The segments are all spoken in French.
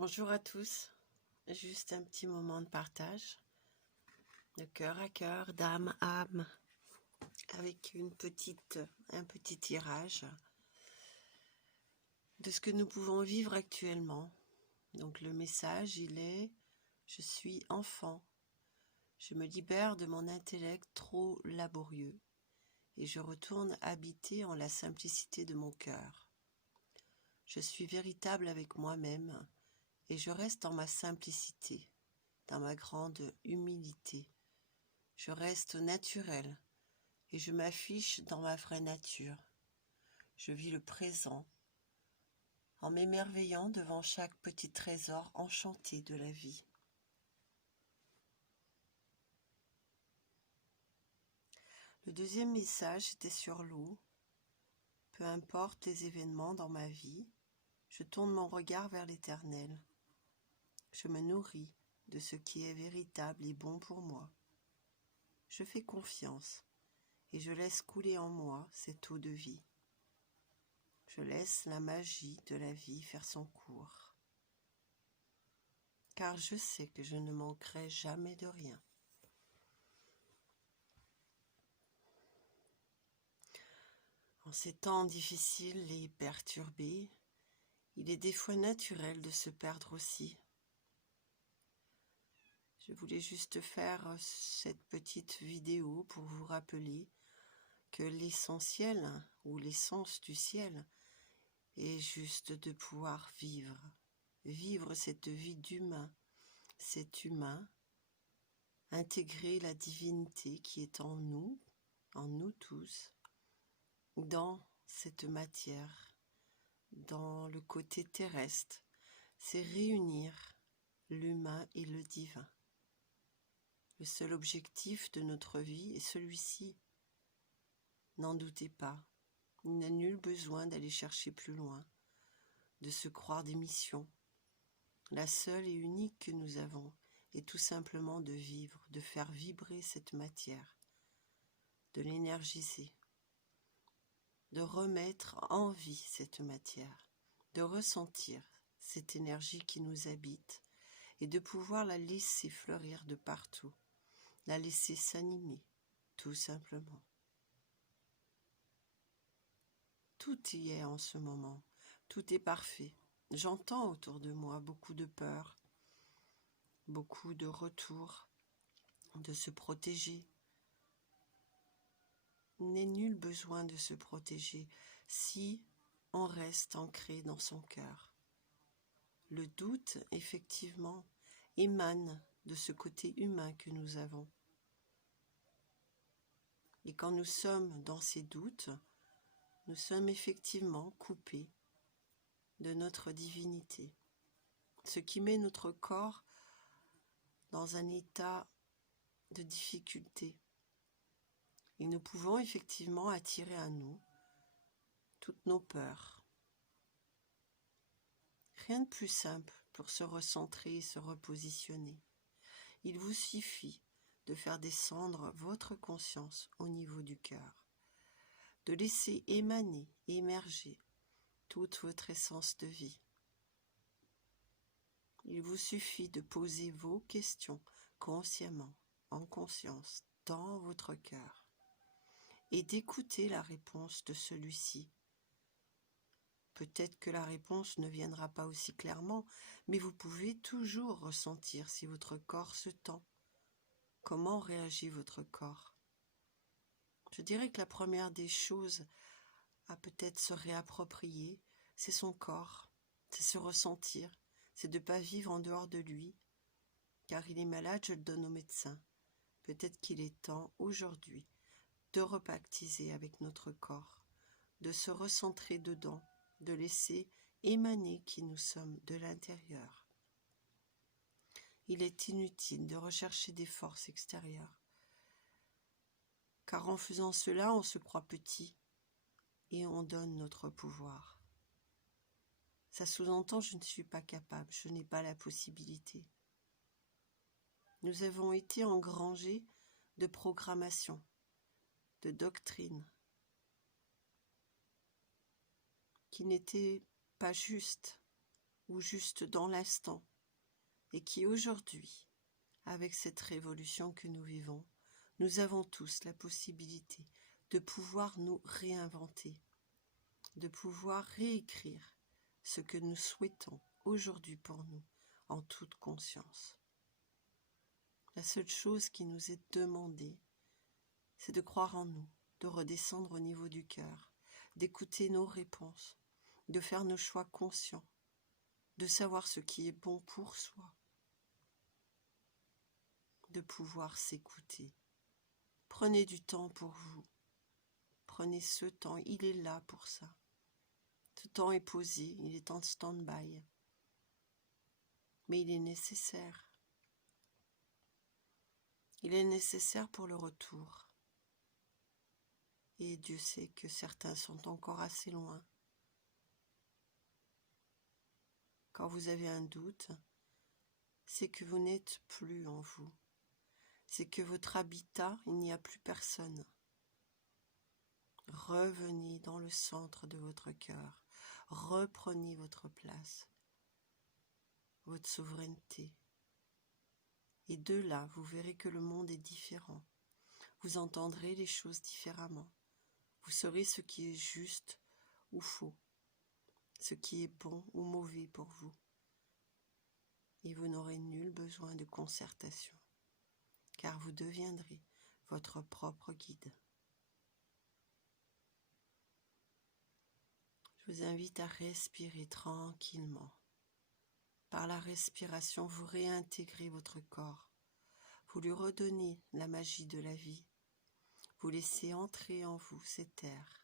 Bonjour à tous, juste un petit moment de partage, de cœur à cœur, d'âme à âme, avec un petit tirage de ce que nous pouvons vivre actuellement. Donc le message, il est « Je suis enfant, je me libère de mon intellect trop laborieux et je retourne habiter en la simplicité de mon cœur. Je suis véritable avec moi-même et je reste en ma simplicité, dans ma grande humilité. Je reste naturel et je m'affiche dans ma vraie nature. Je vis le présent en m'émerveillant devant chaque petit trésor enchanté de la vie. Le deuxième message était sur l'eau. Peu importe les événements dans ma vie, je tourne mon regard vers l'éternel. Je me nourris de ce qui est véritable et bon pour moi. Je fais confiance et je laisse couler en moi cette eau de vie. Je laisse la magie de la vie faire son cours, car je sais que je ne manquerai jamais de rien. En ces temps difficiles et perturbés, il est des fois naturel de se perdre aussi. Je voulais juste faire cette petite vidéo pour vous rappeler que l'essentiel ou l'essence du ciel est juste de pouvoir vivre cette vie d'humain, cet humain, intégrer la divinité qui est en nous tous, dans cette matière, dans le côté terrestre, c'est réunir l'humain et le divin. Le seul objectif de notre vie est celui-ci. N'en doutez pas, il n'y a nul besoin d'aller chercher plus loin, de se croire des missions. La seule et unique que nous avons est tout simplement de vivre, de faire vibrer cette matière, de l'énergiser, de remettre en vie cette matière, de ressentir cette énergie qui nous habite et de pouvoir la laisser fleurir de partout, la laisser s'animer, tout simplement. Tout y est en ce moment, tout est parfait. J'entends autour de moi beaucoup de peur, beaucoup de retours, de se protéger. Il n'est nul besoin de se protéger si on reste ancré dans son cœur. Le doute, effectivement, émane de ce côté humain que nous avons. Et quand nous sommes dans ces doutes, nous sommes effectivement coupés de notre divinité, ce qui met notre corps dans un état de difficulté. Et nous pouvons effectivement attirer à nous toutes nos peurs. Rien de plus simple pour se recentrer et se repositionner. Il vous suffit de faire descendre votre conscience au niveau du cœur, de laisser émaner, émerger toute votre essence de vie. Il vous suffit de poser vos questions consciemment, en conscience, dans votre cœur, et d'écouter la réponse de celui-ci. Peut-être que la réponse ne viendra pas aussi clairement, mais vous pouvez toujours ressentir si votre corps se tend. Comment réagit votre corps? Je dirais que la première des choses à peut-être se réapproprier, c'est son corps, c'est se ressentir, c'est de ne pas vivre en dehors de lui, car il est malade, je le donne au médecin. Peut-être qu'il est temps aujourd'hui de repactiser avec notre corps, de se recentrer dedans, de laisser émaner qui nous sommes de l'intérieur. Il est inutile de rechercher des forces extérieures, car en faisant cela, on se croit petit et on donne notre pouvoir. Ça sous-entend je ne suis pas capable, je n'ai pas la possibilité. Nous avons été engrangés de programmation, de doctrine, qui n'était pas juste, ou juste dans l'instant, et qui aujourd'hui, avec cette révolution que nous vivons, nous avons tous la possibilité de pouvoir nous réinventer, de pouvoir réécrire ce que nous souhaitons aujourd'hui pour nous, en toute conscience. La seule chose qui nous est demandée, c'est de croire en nous, de redescendre au niveau du cœur, d'écouter nos réponses, de faire nos choix conscients, de savoir ce qui est bon pour soi, de pouvoir s'écouter. Prenez du temps pour vous. Prenez ce temps, il est là pour ça. Ce temps est posé, il est en stand-by. Mais il est nécessaire. Il est nécessaire pour le retour. Et Dieu sait que certains sont encore assez loin. Quand vous avez un doute, c'est que vous n'êtes plus en vous. C'est que votre habitat, il n'y a plus personne. Revenez dans le centre de votre cœur. Reprenez votre place, votre souveraineté. Et de là, vous verrez que le monde est différent. Vous entendrez les choses différemment. Vous saurez ce qui est juste ou faux, ce qui est bon ou mauvais pour vous. Et vous n'aurez nul besoin de concertation, car vous deviendrez votre propre guide. Je vous invite à respirer tranquillement. Par la respiration, vous réintégrez votre corps. Vous lui redonnez la magie de la vie. Vous laissez entrer en vous cet air,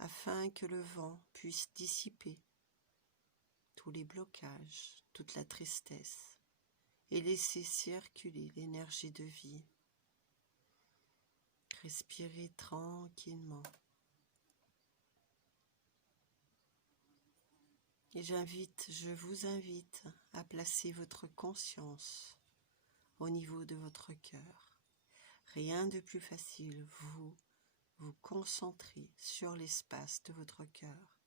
afin que le vent puisse dissiper tous les blocages, toute la tristesse, et laisser circuler l'énergie de vie. Respirez tranquillement. Et je vous invite à placer votre conscience au niveau de votre cœur. Rien de plus facile, vous concentrez sur l'espace de votre cœur.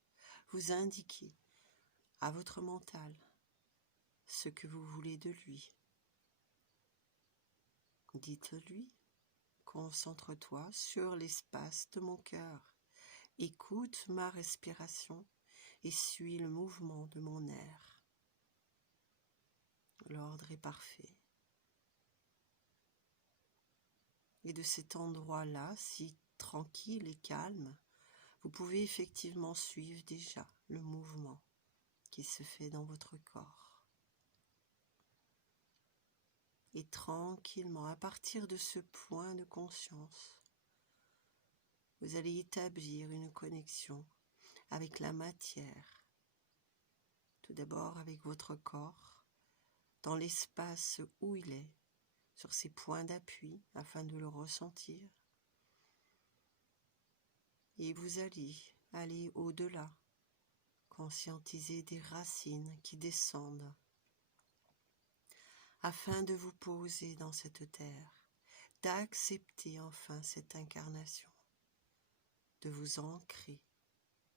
Vous indiquez à votre mental ce que vous voulez de lui. Dites-lui, concentre-toi sur l'espace de mon cœur. Écoute ma respiration et suis le mouvement de mon air. L'ordre est parfait. Et de cet endroit-là, si tranquille et calme, vous pouvez effectivement suivre déjà le mouvement qui se fait dans votre corps. Et tranquillement, à partir de ce point de conscience, vous allez établir une connexion avec la matière. Tout d'abord avec votre corps, dans l'espace où il est, sur ses points d'appui afin de le ressentir. Et vous allez aller au-delà, conscientiser des racines qui descendent, afin de vous poser dans cette terre, d'accepter enfin cette incarnation, de vous ancrer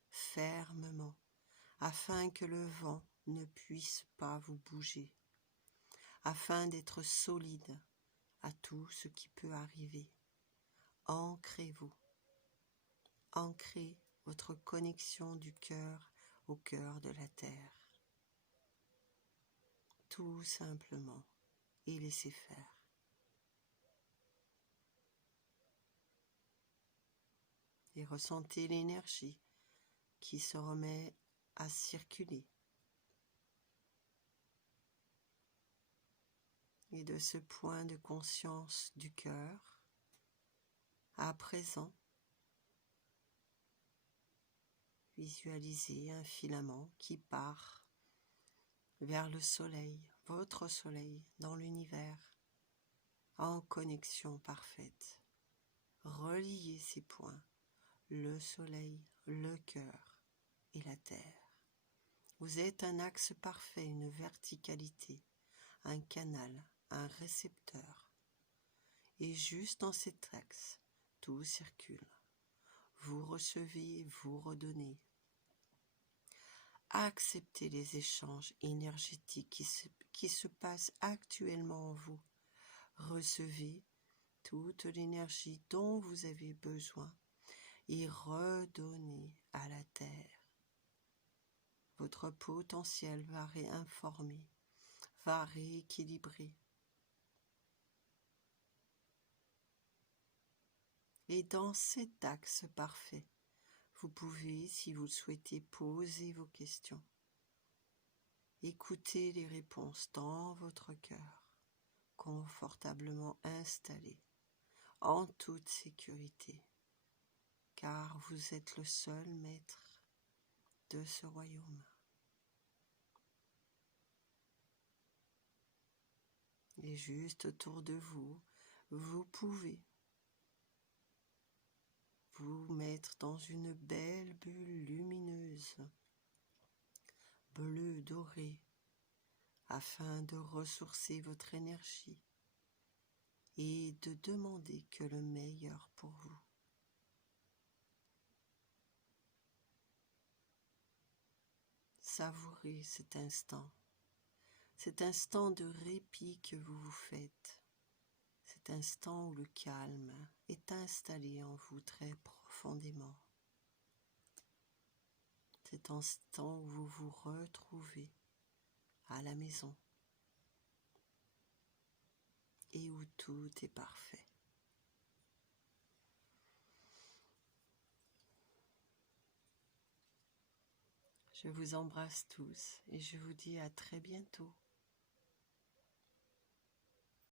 fermement, afin que le vent ne puisse pas vous bouger, afin d'être solide à tout ce qui peut arriver. Ancrez-vous, ancrez votre connexion du cœur au cœur de la terre, tout simplement, et laissez faire. Et ressentez l'énergie qui se remet à circuler. Et de ce point de conscience du cœur, à présent, visualisez un filament qui part vers le soleil, votre soleil dans l'univers, en connexion parfaite. Reliez ces points, le soleil, le cœur et la terre. Vous êtes un axe parfait, une verticalité, un canal, un récepteur. Et juste dans cet axe, tout circule. Vous recevez, vous redonnez. acceptez les échanges énergétiques qui se passent actuellement en vous. Recevez toute l'énergie dont vous avez besoin et redonnez à la Terre. Votre potentiel va réinformer, va rééquilibrer. Et dans cet axe parfait, vous pouvez, si vous le souhaitez, poser vos questions. Écoutez les réponses dans votre cœur, confortablement installé, en toute sécurité, car vous êtes le seul maître de ce royaume. Et juste autour de vous, vous pouvez vous mettre dans une belle bulle lumineuse, bleue dorée, afin de ressourcer votre énergie et de demander que le meilleur pour vous. Savourez cet instant de répit que vous vous faites, cet instant où le calme est installé en vous très profondément, cet instant où vous vous retrouvez à la maison et où tout est parfait. Je vous embrasse tous et je vous dis à très bientôt.